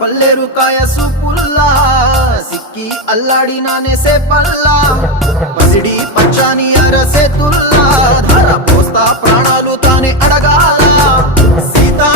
పల్లెరు కాయ సూపుల్లా సిక్కి అల్లాడినానే సేపల్లా పసిడి పచ్చాని అరసేతుల్లా ధర పోస్తా ప్రాణాలు తానే అడగాల సీతా